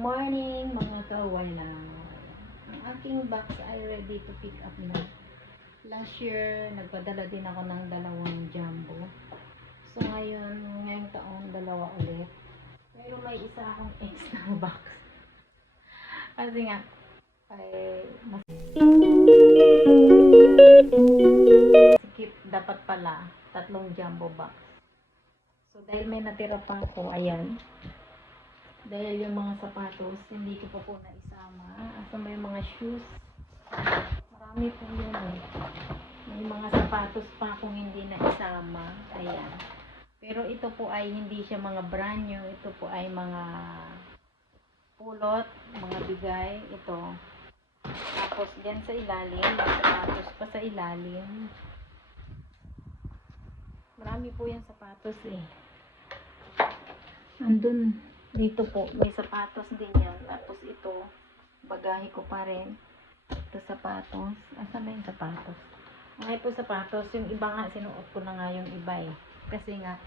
Morning mga kawalan. Ang aking box ay ready to pick up na. Last year, nagpadala din ako ng 2 jumbo. So ngayong taon, 2 ulit. Pero may isa akong extra box. Kasi nga, ay mas skip dapat pala 3 jumbo box. So dahil may natira pa ako, ayan. Dahil yung mga sapatos, hindi ko pa po naisama. Asa may mga shoes. Marami po yun eh. May mga sapatos pa akong hindi naisama. Ayan. Pero ito po ay hindi siya mga brand new. Ito po ay mga pulot, mga bigay. Ito. Tapos dyan sa ilalim, may sapatos pa sa ilalim. Marami po yung sapatos eh. Andun. Dito po, may sapatos din yan. Tapos ito, bagahe ko pa rin. Ito sapatos. Asan ba yung sapatos? Okay po sapatos. Yung iba nga, sinuot ko na nga yung iba eh. Kasi nga,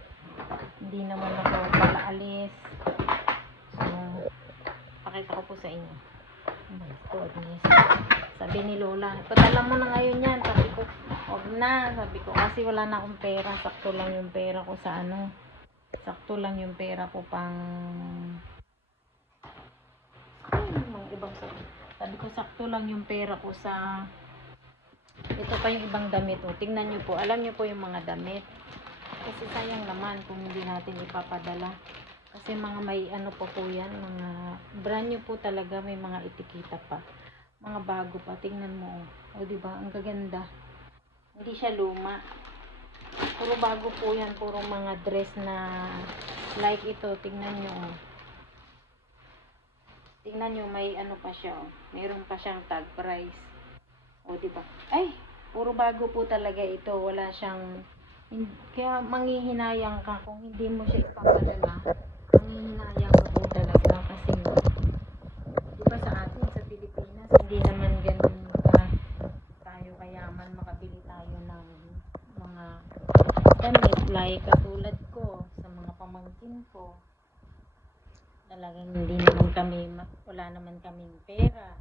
hindi naman ako palaalis. So, pakita ko po sa inyo. Oh my goodness. Sabi ni Lola, padala mo na ngayon yan. Sabi ko, huwag na. Sabi ko, kasi wala na akong pera. Sakto lang yung pera ko sa ano. Sakto lang yung pera ko pang mga ibang sabi ko sakto lang yung pera ko sa ito pa yung ibang damit o tingnan nyo po, alam nyo po yung mga damit kasi sayang naman kung hindi natin ipapadala kasi mga may ano pa po yan, mga brand new po talaga, may mga etiketa pa, mga bago pa, tingnan mo o diba, ang gaganda, hindi siya luma. Puro bago po yan, puro mga dress na like ito, tingnan nyo oh. Tingnan nyo, may ano pa siya oh. Mayroon pa siyang tag price. O diba? Ay, puro bago po talaga ito. Wala siyang, kaya manghihinayang ka kung hindi mo siya ipapadala. Manghihinayang ka po talaga kasi diba sa atin, sa Pilipinas, hindi naman ganun ka tayo kayaman makabili tayo ng mga damit like katulad ko sa mga pamangkin ko talagang hindi naman kami wala naman kaming pera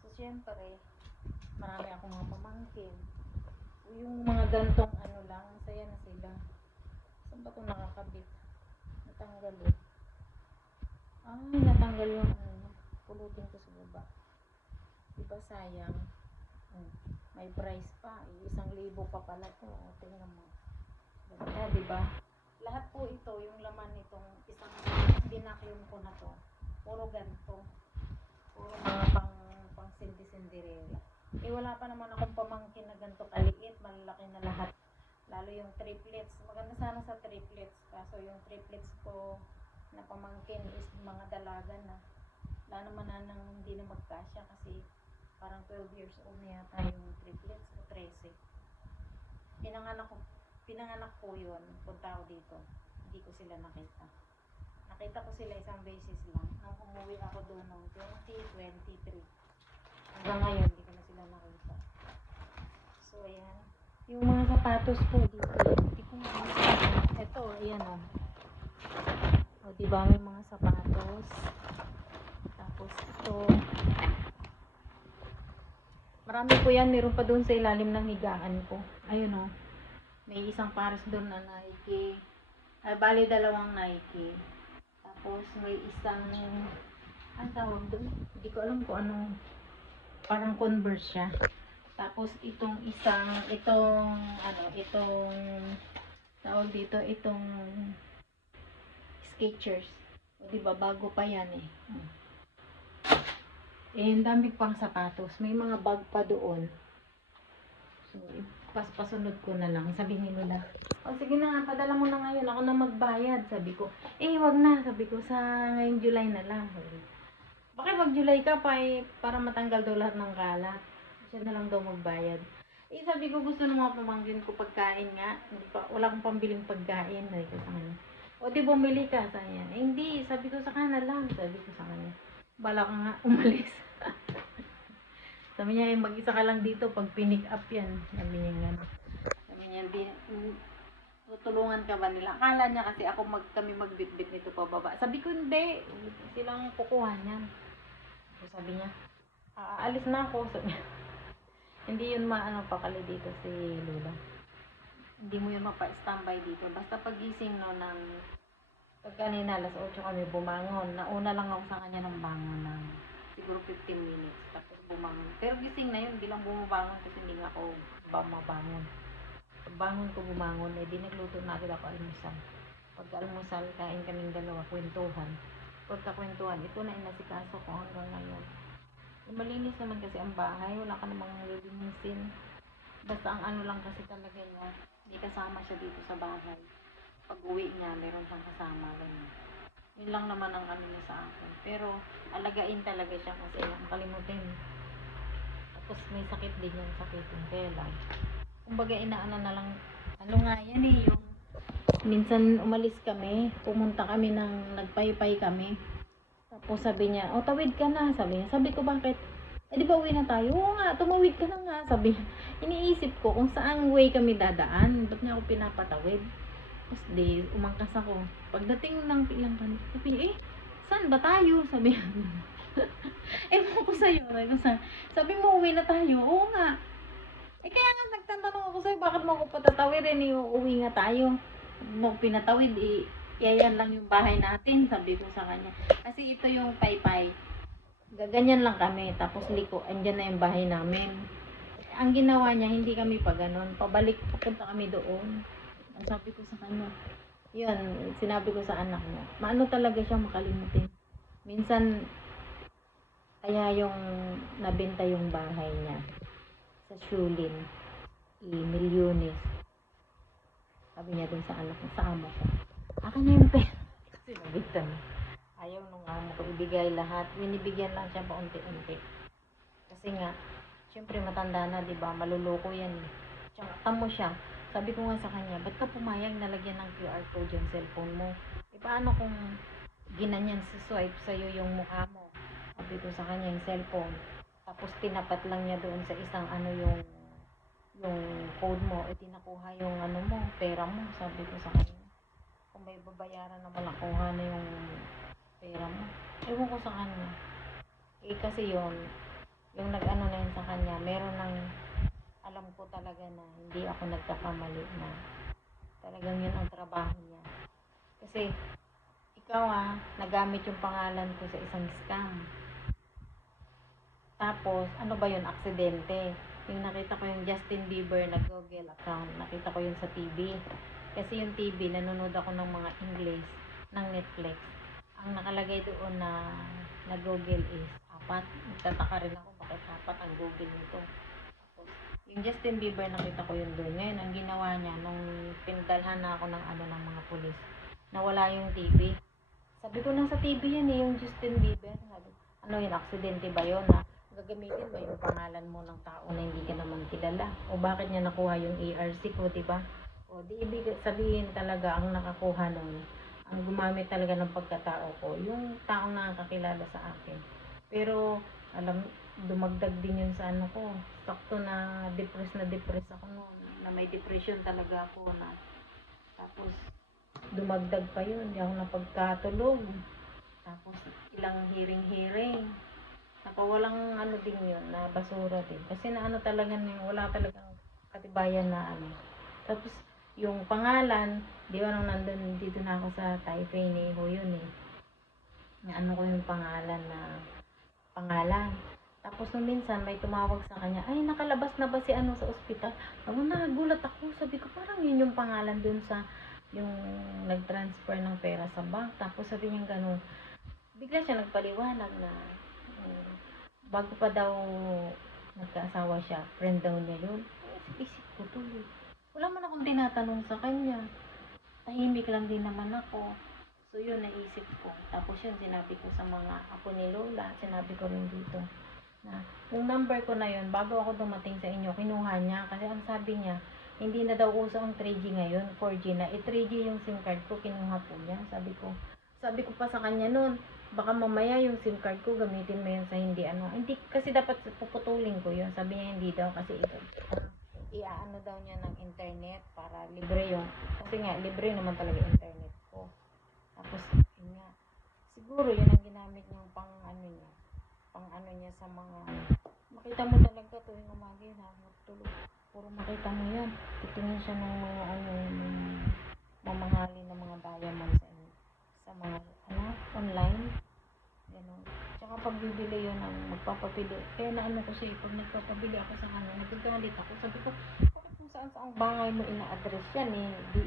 so syempre marami akong mga pamangkin yung mga gantong ano lang saya na sila saan ba ito nakakabit natanggal ay natanggal yung ano pulutin ko sa baba diba sayang may price pa 1,000 pa pala ito tingnan mo ganda, diba? Lahat po ito, yung laman nitong isang binakyum ko na to, puro ganito. Puro mga pang Cinderella. Eh, wala pa naman akong pamangkin na ganito kaliit, malalaki na lahat. Lalo yung triplets. Maganda sana sa triplets. Kaso yung triplets ko na pamangkin is mga dalaga na. Wala naman na nang hindi na magkasya kasi parang 12 years old na yata yung triplets o 13. Pinanganak ko yun, punta ako dito. Hindi ko sila nakita. Nakita ko sila isang beses lang. Nung umuwi ako doon noong 2023. Hanggang ngayon, hindi ko na sila nakita. So, ayan. Yung mga sapatos po dito, hindi ko nakita. Ito, ayan o. O, diba may mga sapatos. Tapos ito. Marami po yan. Meron pa doon sa ilalim ng higaan ko. Ayun o. May isang pares doon na Nike. Bali 2 Nike. Tapos may isang ang tawag doon? Hindi ko alam kung anong parang Converse siya. Tapos itong tawag dito, itong Skechers. O diba bago pa yan eh. Eh, ang dami pang sapatos. May mga bag pa doon. So, pasunod ko na lang. Sabi ni Lola, o sige na, padala mo na ngayon. Ako na magbayad. Sabi ko, wag na. Sabi ko, sa ngayong July na lang. Bakit wag July ka pa para matanggal daw lahat ng kalat. Siya na lang daw magbayad. Sabi ko, gusto ng mga pamangkin ko pagkain nga. Wala akong pambiling pagkain. Sabi ko sa kanya, o di bumili ka. Sabi niya, hindi. Sabi ko sa kanya lang. Sabi ko sa kanya, bala ka nga umalis. Sabi niya, mag-isa ka lang dito pag pinick up yan. Sabi niya gano'n. Sabi niya, tutulungan ka ba nila? Akala niya kasi ako kami magbitbit nito pababa. Sabi ko, hindi. Silang kukuha niyan. So, sabi niya, aalis na ako. Sabi niya, hindi yun maano pakali dito si Lula. Hindi mo yun mapa-standby dito. Basta pagising no ng pag kanina alas 8 kami bumangon. Nauna lang ako sa kanya ng bangon ng siguro 15 minutes. Tapos bumangon. Pero gising na yun. Hindi lang bumabangon kasi hindi nga ako mabangon. Pagbangon ko bumangon, eh di nagluto na agad ako almusal. Pag-almusal, kain kaming dalawa, kwentuhan. Pagkakwentuhan, ito na inasikaso ko hanggang ngayon. Malinis naman kasi ang bahay, wala ka namang lilinisin. Basta ang ano lang kasi talaga niya, hindi kasama siya dito sa bahay. Pag uwi niya, meron siyang kasama, ganyan. Yun lang naman ang ano niya sa akin. Pero, alagain talaga siya kasi makalimutin. Tapos may sakit din yung sakitin, kaya lang. Kumbaga inaano na lang, ano nga yan eh, yung minsan umalis kami, pumunta kami nagpaypay kami. Tapos sabi niya, tawid ka na, sabi niya. Sabi ko, bakit? Di ba uwi na tayo? Oo nga, tumawid ka na nga, sabi niya. Iniisip ko kung saang way kami dadaan, ba't niya ako pinapatawid? Tapos di, umangkas ako. Pagdating ng ilang kanito, sabi niya, saan ba tayo? Sabi niya. Ewan ko sa'yo, sabi mo uwi na tayo, oo nga. Kaya nga nagtatanong ako sa'yo, bakit mo ako patatawirin? Uuwi nga tayo. Mo pinatawid, yayan lang yung bahay natin, sabi ko sa kanya. Kasi ito yung paypay. Gaganyan lang kami, tapos liko, andyan na yung bahay namin. Ang ginawa niya, hindi kami pa ganun. Pabalik, papunta kami doon. Ang sabi ko sa kanya, yun, sinabi ko sa anak niya, maano talaga siya makalimutin. Minsan, kaya yung nabenta yung bahay niya sa Shulin, milyones. Sabi niya dun sa anak ko, sa amo ko, akin na yung pera. Kasi nabitan. Ayaw nung amo ko ibigay lahat. Binibigyan lang siya paunti-unti. Kasi nga, syempre matanda na, di ba? Maluloko yan eh. Tsaka, tamo siya. Sabi ko nga sa kanya, ba't ka pumayag na lagyan ng QR code yung cellphone mo? Paano kung ginanyan si swipe sa'yo yung mukha mo? Sabi ko sa kanya yung cellphone. Tapos tinapat lang niya doon sa isang ano yung code mo, tinakuha yung ano mo, pera mo, sabi ko sa kanya. Kung may babayaran naman, nakuha na yung pera mo. Ewan ko sa kanya. Kasi yung nag-ano na yun sa kanya, meron ng, alam ko talaga na hindi ako nagkakamali na talagang yun ang trabaho niya. Kasi, ikaw nagamit yung pangalan ko sa isang scam. Tapos, ano ba yun? Aksidente. Yung nakita ko yung Justin Bieber na Google account. Nakita ko yun sa TV. Kasi yung TV, nanonood ako ng mga English ng Netflix. Ang nakalagay doon na Google is 4. Nagtataka rin ako bakit 4 ang Google nito. Tapos, yung Justin Bieber, nakita ko yun doon. Ngayon, ang ginawa niya, nung pinadalhan na ako ng ng mga pulis, nawala yung TV. Sabi ko, nasa TV yan eh, yung Justin Bieber. Sabi, ano yun, aksidente ba yun gagamitin ba yung pangalan mo ng tao na hindi ka naman kilala? O bakit niya nakuha yung ARC ko, diba? O di ibig sabihin talaga ang nakakuha nun, ang gumamit talaga ng pagkatao ko, yung taong nakakakilala sa akin. Pero, dumagdag din yun sa ano ko. Sakto na depress ako noon. Na may depression talaga ako na. Tapos, dumagdag pa yun. Hindi ako napagkatulog. Tapos, ilang hearing. Walang din yun, na basura din. Kasi talaga wala talagang katibayan na Tapos, yung pangalan, di ba nung nandun, dito na ako sa Taipei ni Ho yun eh. Ko yung pangalan. Tapos nung minsan, may tumawag sa kanya, ay, nakalabas na ba si sa ospital? Nagulat ako. Sabi ko, parang yun yung pangalan dun sa, yung nag-transfer ng pera sa bank. Tapos sabi niya gano'n, bigla siya nagpaliwanag na, bago pa daw nagkaasawa siya, friend daw niya yun. Isip ko tuloy. Wala man akong tinatanong sa kanya. Tahimik lang din naman ako. So yun, naisip ko. Tapos yun, sinabi ko sa mga apo ni Lola, sinabi ko rin dito, na yung number ko na yun, bago ako dumating sa inyo, kinuha niya. Kasi ang sabi niya, hindi na daw uso ang 3G ngayon, 4G na. 3G yung SIM card ko, kinuha po niya. Sabi ko pa sa kanya noon, baka mamaya yung SIM card ko gamitin mo yun sa hindi Hindi kasi dapat puputulin ko yun. Sabi niya hindi daw kasi iaano daw niya ng internet para libre yung, kasi nga libre naman talaga internet ko. Tapos yun nga, siguro yun ang ginamit niyang pang ano niya sa mga, makita mo talaga tuwing umaga yun tulog, puro makita mo yan, titingin siya ng mga ng mamahali ng mga diamond sa mga online, gano'n. Tsaka pag bibili yun ng magpapabili, kaya naano ko siya, pag nagpapabili ako sa kanya, nagkagalit ako, sabi ko, bakit kung saan sa ang bangay mo ina-address yan di,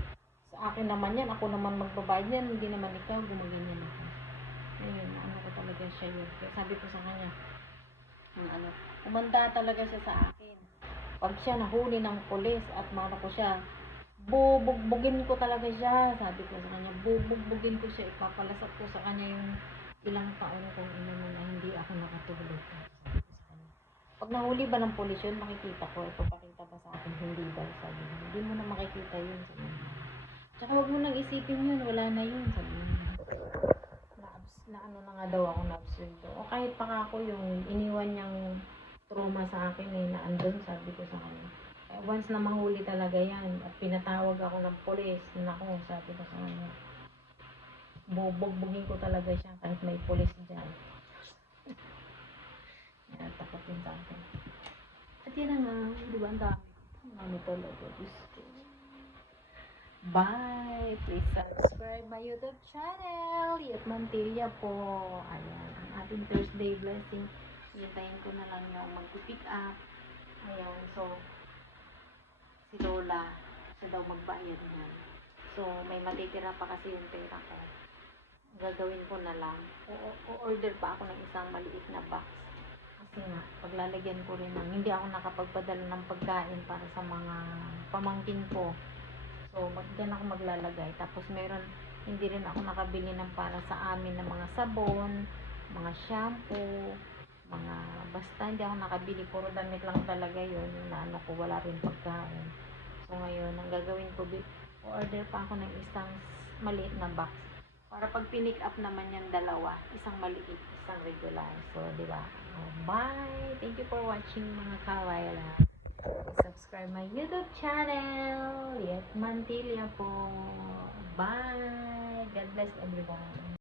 sa akin naman yan, ako naman magbabayad yan, hindi naman ikaw, gumaganyan ako. Ayun, ano ko talaga siya yun. Kaya sabi ko sa kanya, umanda talaga siya sa akin. Pag siya nahuli ng pulis at mano ko siya, bubugbugin ko talaga siya. Sabi ko sa kanya, bubugbugin ko siya, ipapalasap ko sa kanya yung ilang taon kong inano na hindi ako nakatulog. Sabi ko sa kanya. Pag nahuli ba ng pulis yun, makikita ko, ipapakita ba sa akin, hindi daw, sabi niya. Hindi mo na makikita yun, sabi niya. Tsaka huwag mo nang isipin yun, wala na yun, sabi niya. Na ano na nga daw ako na-absurd. O kahit pa ako yung iniwan niyang trauma sa akin na andun, sabi ko sa kanya. Once na mahuli talaga yan at pinatawag ako ng pulis, nako, sabi ko sa kanya, bubugbugin ko talaga siya kahit may pulis dyan. Yan, takot yun sa akin. At yan na nga, di ba ang dami talaga, gusto. Bye! Please subscribe my YouTube channel, Yet Mantilla po. Ayan, ang ating Thursday blessing. Hintayin ko na lang yung mag-pick up. Ayan, so, si Lola, siya daw magbayad niyan. So, may matitira pa kasi yung pera ko. Gagawin ko na lang. O-order pa ako ng isang maliit na box. Kasi nga, paglalagyan ko rin ng, hindi ako nakapagpadala ng pagkain para sa mga pamangkin ko. So, dyan ako maglalagay. Tapos, meron, hindi rin ako nakabili ng para sa amin ng mga sabon, mga shampoo, mga, basta hindi ako nakabili. Puro damit lang talaga yun. Yung naano ko, wala rin pagkain. So, ngayon, ang gagawin ko, order pa ako ng isang maliit na box. Para pag pinick up naman yung dalawa, isang maliit, isang regular. So, di ba? Bye! Thank you for watching, mga kawayla. Subscribe my YouTube channel, Yet Mantilla po. Bye! God bless everyone.